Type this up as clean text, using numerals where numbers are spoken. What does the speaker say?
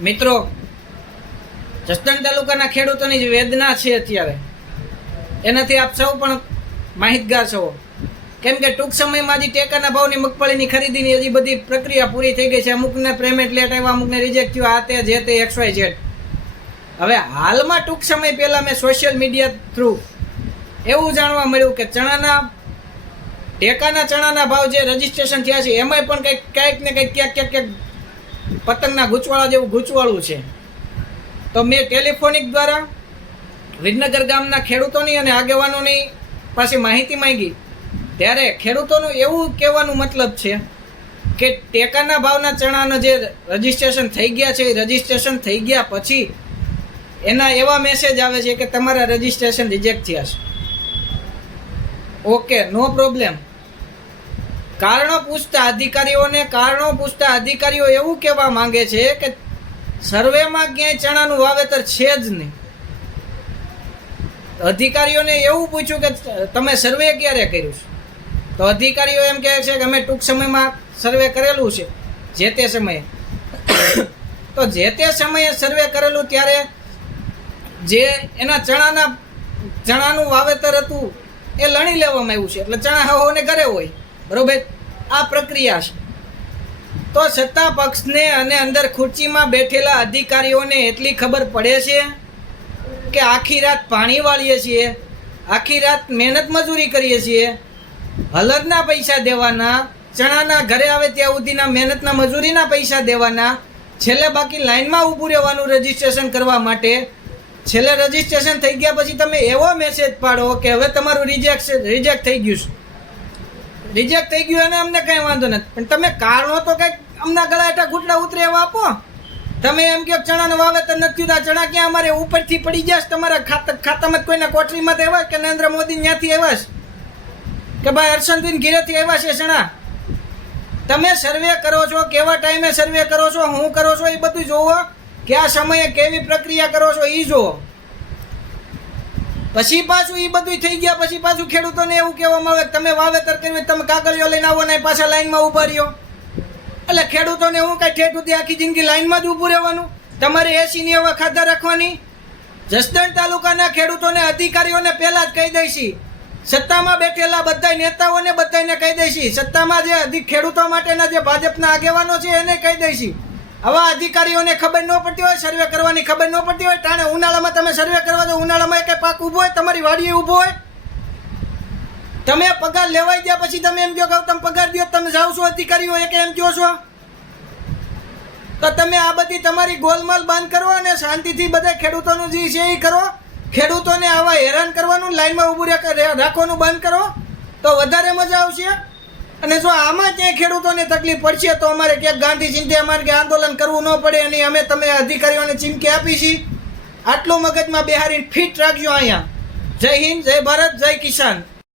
મિત્રો, જસદણ તાલુકાના ખેડૂતોની જે વેદના છે અત્યારે, એનાથી આપ સૌ પણ માહિતગાર છો. કેમ કે ટૂંક સમયમાં હજી ટેકાના ભાવની મગફળીની ખરીદીની હજી બધી પ્રક્રિયા પૂરી થઈ ગઈ છે. અમુકને પેમેન્ટ લેટ આવ્યા, અમુકને રિજેક્ટ થયું, આ તે જે તે XYZ. હવે હાલમાં ટૂંક સમય પહેલાં મેં સોશિયલ મીડિયા થ્રુ એવું જાણવા મળ્યું કે ટેકાના ચણાના ભાવ જે રજીસ્ટ્રેશન થયા છે એમાંય પણ કંઈક ને કંઈક ક્યાંક પતંગના ગૂંચવાળા જેવું ગૂંચવાળું છે. તો મેં ટેલિફોનિક દ્વારા વિજનગર ગામના ખેડૂતોની અને આગેવાનોની પાસે માહિતી માંગી. ત્યારે ખેડૂતોનું એવું કહેવાનું મતલબ છે કે ટેકાના ભાવના ચણાના જે રજીસ્ટ્રેશન થઈ ગયા છે એ રજીસ્ટ્રેશન થઈ ગયા પછી એના એવા મેસેજ આવે છે કે તમારા રજીસ્ટ્રેશન રિજેક્ટ થયા છે. ઓકે, નો પ્રોબ્લેમ. કારણો પૂછતા અધિકારીઓ એવું કહેવા માંગે છે કે સર્વેમાં ક્યાંય ચણાનું વાવેતર છે જ નહીં. અધિકારીઓને એવું પૂછ્યું કે તમે સર્વે ક્યારે કર્યું છે? તો અધિકારીઓ એમ કહે છે કે અમે ટૂંક સમયમાં સર્વે કરેલું છે. જે તે સમયે તો જે તે સમયે સર્વે કરેલું ત્યારે જે એના ચણાનું વાવેતર હતું એ લણી લેવામાં આવ્યું છે. એટલે ચણા હવાને ઘરે હોય, બરોબર? આ પ્રક્રિયા છે. તો સત્તા પક્ષને અને અંદર ખુરચીમાં બેઠેલા અધિકારીઓને એટલી ખબર પડે છે કે આખી રાત પાણી વાળીએ છીએ, આખી રાત મહેનત મજૂરી કરીએ છીએ, હળદના પૈસા દેવાના, ચણાના ઘરે આવે ત્યાં સુધીના મહેનતના મજૂરીના પૈસા દેવાના, છેલ્લે બાકી લાઇનમાં ઊભું રહેવાનું રજીસ્ટ્રેશન કરવા માટે. છેલ્લે રજીસ્ટ્રેશન થઈ ગયા પછી તમે એવો મેસેજ પાડો કે હવે તમારું રિજેક્ટ થઈ ગયું છે. રિજેક્ટ થઈ ગયું અને અમને કંઈ વાંધો નથી, પણ તમે કારણો તો કંઈક અમના ગળા હેઠા ઘૂંટડા ઉતરે એવા આપો. તમે એમ કહો ચણાનું વાવેતર નથી થયું, ચણા ક્યાં અમારે ઉપરથી પડી જશે? તમારા ખાતામાં કોઈના કોટરીમાં તો આવ્યા કે નરેન્દ્ર મોદી ત્યાંથી આવ્યા છે કે ભાઈ હર્ષનદીન ઘીરેથી આવ્યા છે ચણા? તમે સર્વે કરો છો, કેવા ટાઈમે સર્વે કરો છો, શું કરો છો એ બધું જોવો. કયા સમયે કેવી પ્રક્રિયા કરો છો એ જુઓ. પછી પાછું એ બધું થઈ ગયા પછી પાછું ખેડૂતોને એવું કહેવામાં આવે કે તમે વાવેતર કર્યું, તમે કાગળિયો લઈને આવો ને પાછા લાઈનમાં ઊભા રહ્યો. એટલે ખેડૂતોને હું કાંઈ ઠેઠ સુધી આખી જિંદગી લાઈનમાં જ ઊભું રહેવાનું? તમારે એસીની હવા ખાધા રાખવાની? જસદણ તાલુકાના ખેડૂતોને અધિકારીઓને પહેલાં જ કહી દઈશી, સત્તામાં બેઠેલા બધા નેતાઓને બધાને કહી દઈશી, સત્તામાં જે ખેડૂતો માટેના જે ભાજપના આગેવાનો છે એને કહી દઈશી. આવા અધિકારીઓને ખબર ન પડતી હોય, સર્વે કરવાની ખબર ન પડતી હોય, ટાણે ઉનાળામાં તમે સર્વે કરવા દો, ઉનાળામાં એક પાક ઊભો હોય, તમારી વાડીએ ઊભો હોય, તમે પગાર લેવાઈ ગયા પછી તમે એમ કહો કે તમે પગાર દો, તમે જાઓ છો અધિકારીઓ કે એમ કહો છો? તો તમે આ બધી તમારી ગોલમાલ બંધ કરો અને શાંતિથી બધા ખેડૂતોનું જે છે એ કરો. ખેડૂતોને આવા હેરાન કરવાનું, લાઈનમાં ઊભું રાખવાનું બંધ કરો તો વધારે મજા આવશે. અને જો આમાં ક્યાંય ખેડૂતોને તકલીફ પડશે તો અમારે ક્યાંક ગાંધી ચિંધ્યા માર્ગે આંદોલન કરવું ન પડે અને અમે તમે અધિકારીઓને ચીમકી આપીશી. આટલું મગજમાં બેહારીને ફિટ રાખજો અહીંયા. જય હિન્દ, જય ભારત, જય કિસાન.